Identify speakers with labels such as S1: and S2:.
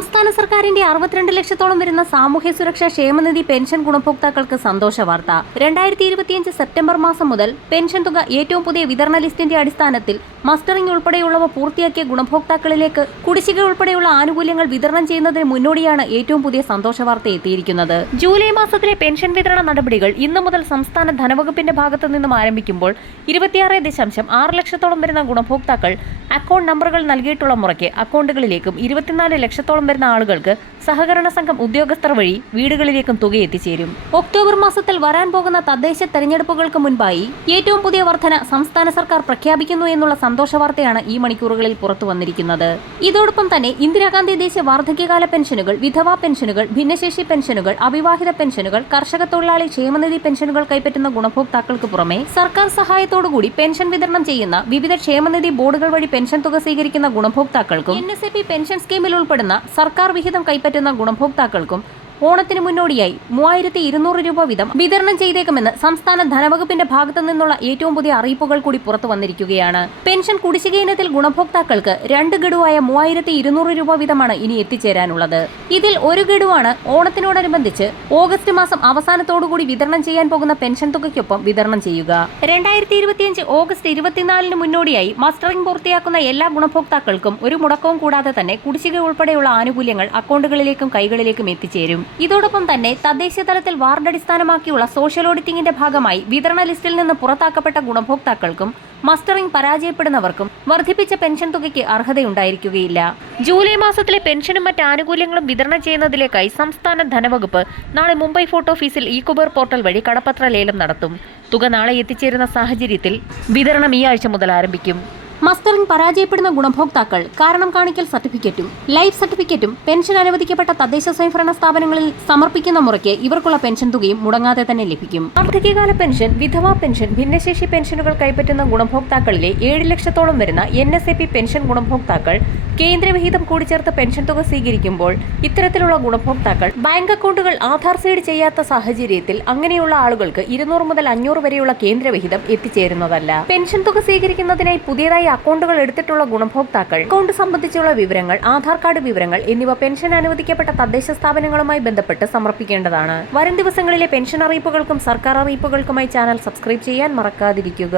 S1: സംസ്ഥാന സർക്കാരിന്റെ അറുപത്തിരണ്ട് ലക്ഷത്തോളം വരുന്ന സാമൂഹ്യ സുരക്ഷാ ക്ഷേമനിധി പെൻഷൻ ഗുണഭോക്താക്കൾക്ക് സന്തോഷ വാർത്ത. രണ്ടായിരത്തി ഇരുപത്തിയഞ്ച് സെപ്റ്റംബർ മാസം മുതൽ പെൻഷൻ തുക ഏറ്റവും പുതിയ വിതരണ ലിസ്റ്റിന്റെ അടിസ്ഥാനത്തിൽ മസ്റ്ററിംഗ് ഉൾപ്പെടെയുള്ളവ പൂർത്തിയാക്കിയ ഗുണഭോക്താക്കളിലേക്ക് കുടിശ്ശിക ഉൾപ്പെടെയുള്ള ആനുകൂല്യങ്ങൾ വിതരണം ചെയ്യുന്നതിന് മുന്നോടിയാണ് ഏറ്റവും പുതിയ സന്തോഷ വാർത്ത എത്തിയിരിക്കുന്നത്. ജൂലൈ മാസത്തിലെ പെൻഷൻ വിതരണ നടപടികൾ ഇന്ന് മുതൽ സംസ്ഥാന ധനവകുപ്പിന്റെ ഭാഗത്തു നിന്നും ആരംഭിക്കുമ്പോൾ ഇരുപത്തിയാറ് ദശാംശം ആറ് ലക്ഷത്തോളം വരുന്ന ഗുണഭോക്താക്കൾ അക്കൗണ്ട് നമ്പറുകൾ നൽകിയിട്ടുള്ള മുറയ്ക്ക് അക്കൗണ്ടുകളിലേക്കും ഇരുപത്തിനാല് ലക്ഷത്തോളം വരുന്ന ആളുകൾക്ക് സഹകരണ സംഘം ഉദ്യോഗസ്ഥർ വഴി വീടുകളിലേക്കും തുക എത്തിച്ചേരും. ഒക്ടോബർ മാസത്തിൽ വരാൻ പോകുന്ന തദ്ദേശ തെരഞ്ഞെടുപ്പുകൾക്ക് മുൻപായി ഏറ്റവും പുതിയ വർധന സംസ്ഥാന സർക്കാർ പ്രഖ്യാപിക്കുന്നു എന്നുള്ള സന്തോഷ വാർത്തയാണ് ഈ മണിക്കൂറുകളിൽ പുറത്തു വന്നിരിക്കുന്നത്. ഇതോടൊപ്പം തന്നെ ഇന്ദിരാഗാന്ധി ദേശീയ വാർദ്ധക്യകാല പെൻഷനുകൾ വിധവാ പെൻഷനുകൾ ഭിന്നശേഷി പെൻഷനുകൾ അവിവാഹിത പെൻഷനുകൾ കർഷക തൊഴിലാളി ക്ഷേമനിധി പെൻഷനുകൾ കൈപ്പറ്റുന്ന ഗുണഭോക്താക്കൾക്ക് പുറമെ സർക്കാർ സഹായത്തോടുകൂടി പെൻഷൻ വിതരണം ചെയ്യുന്ന വിവിധ ക്ഷേമനിധി ബോർഡുകൾ വഴി പെൻഷൻ തുക സ്വീകരിക്കുന്ന ഗുണഭോക്താക്കൾക്കും N S A P pension സ്കീമിൽ ഉൾപ്പെടുന്ന സർക്കാർ വിഹിതം കൈപ്പറ്റുന്ന ഗുണഭോക്താക്കൾക്കും ഓണത്തിന് മുന്നോടിയായി മൂവായിരത്തി ഇരുന്നൂറ് രൂപ വീതം വിതരണം ചെയ്തേക്കുമെന്ന് സംസ്ഥാന ധനവകുപ്പിന്റെ ഭാഗത്തു നിന്നുള്ള ഏറ്റവും പുതിയ അറിയിപ്പുകൾ കൂടി പുറത്തു വന്നിരിക്കുകയാണ്. പെൻഷൻ കുടിശ്ശിക ഇനത്തിൽ ഗുണഭോക്താക്കൾക്ക് രണ്ട് ഗഡുവായ മൂവായിരത്തി ഇരുന്നൂറ് രൂപ വീതമാണ് ഇനി എത്തിച്ചേരാനുള്ളത്. ഇതിൽ ഒരു ഗഡുവാണ് ഓണത്തിനോടനുബന്ധിച്ച് ഓഗസ്റ്റ് മാസം അവസാനത്തോടുകൂടി വിതരണം ചെയ്യാൻ പോകുന്ന പെൻഷൻ തുകയ്ക്കൊപ്പം വിതരണം ചെയ്യുക. രണ്ടായിരത്തി ഇരുപത്തിയഞ്ച് ഓഗസ്റ്റ് ഇരുപത്തിനാലിന് മുന്നോടിയായി മസ്റ്ററിംഗ് പൂർത്തിയാക്കുന്ന എല്ലാ ഗുണഭോക്താക്കൾക്കും ഒരു മുടക്കവും കൂടാതെ തന്നെ കുടിശ്ശിക ഉൾപ്പെടെയുള്ള ആനുകൂല്യങ്ങൾ അക്കൗണ്ടുകളിലേക്കും കൈകളിലേക്കും എത്തിച്ചേരും. ഇതോടൊപ്പം തന്നെ തദ്ദേശ തലത്തിൽ വാർഡ് അടിസ്ഥാനമാക്കിയുള്ള സോഷ്യൽ ഓഡിറ്റിംഗിന്റെ ഭാഗമായി വിതരണ ലിസ്റ്റിൽ നിന്ന് പുറത്താക്കപ്പെട്ട ഗുണഭോക്താക്കൾക്കും മസ്റ്ററിംഗ് പരാജയപ്പെടുന്നവർക്കും വർദ്ധിപ്പിച്ച പെൻഷൻ തുകയ്ക്ക് അർഹതയുണ്ടായിരിക്കുകയില്ല. ജൂലൈ മാസത്തിലെ പെൻഷനും മറ്റ് ആനുകൂല്യങ്ങളും വിതരണം ചെയ്യുന്നതിലേക്കായി സംസ്ഥാന ധനവകുപ്പ് നാളെ മുംബൈ ഫോർട്ട് ഓഫീസിൽ ഇ കുബേർ പോർട്ടൽ വഴി കടപ്പത്ര ലേലം നടത്തും. തുക നാളെ എത്തിച്ചേരുന്ന സാഹചര്യത്തിൽ വിതരണം ഈ ആഴ്ച മുതൽ ആരംഭിക്കും. മസ്റ്ററിംഗ് പരാജയപ്പെടുന്ന ഗുണഭോക്താക്കൾ കാരണം കാണിക്കൽ സർട്ടിഫിക്കറ്റും ലൈഫ് സർട്ടിഫിക്കറ്റും പെൻഷൻ അനുവദിക്കപ്പെട്ട തദ്ദേശ സ്വയംഭരണ സ്ഥാപനങ്ങളിൽ സമർപ്പിക്കുന്ന മുറയ്ക്ക് ഇവർക്കുള്ള പെൻഷൻ തുകയും മുടങ്ങാതെ തന്നെ ലഭിക്കും. വാർദ്ധക്യകാല പെൻഷൻ വിധവാ പെൻഷൻ ഭിന്നശേഷി പെൻഷനുകൾ കൈപ്പറ്റുന്ന ഗുണഭോക്താക്കളിലെ ഏഴ് ലക്ഷത്തോളം വരുന്ന N S A P pension ഗുണഭോക്താക്കൾ കേന്ദ്രവിഹിതം കൂടിച്ചേർത്ത് പെൻഷൻ തുക സ്വീകരിക്കുമ്പോൾ ഇത്തരത്തിലുള്ള ഗുണഭോക്താക്കൾ ബാങ്ക് അക്കൗണ്ടുകൾ ആധാർ സീഡ് ചെയ്യാത്ത സാഹചര്യത്തിൽ അങ്ങനെയുള്ള ആളുകൾക്ക് ഇരുന്നൂറ് മുതൽ അഞ്ഞൂറ് വരെയുള്ള കേന്ദ്രവിഹിതം എത്തിച്ചേരുന്നതല്ല. പെൻഷൻ തുക സ്വീകരിക്കുന്നതിനായി പുതിയതായി അക്കൗണ്ടുകൾ എടുത്തിട്ടുള്ള ഗുണഭോക്താക്കൾ അക്കൗണ്ട് സംബന്ധിച്ചുള്ള വിവരങ്ങൾ ആധാർ കാർഡ് വിവരങ്ങൾ എന്നിവ പെൻഷൻ അനുവദിക്കപ്പെട്ട തദ്ദേശ സ്ഥാപനങ്ങളുമായി ബന്ധപ്പെട്ട് സമർപ്പിക്കേണ്ടതാണ്. വരും ദിവസങ്ങളിലെ പെൻഷൻ അറിയിപ്പുകൾക്കും സർക്കാർ അറിയിപ്പുകൾക്കുമായി ചാനൽ സബ്സ്ക്രൈബ് ചെയ്യാൻ മറക്കാതിരിക്കുക.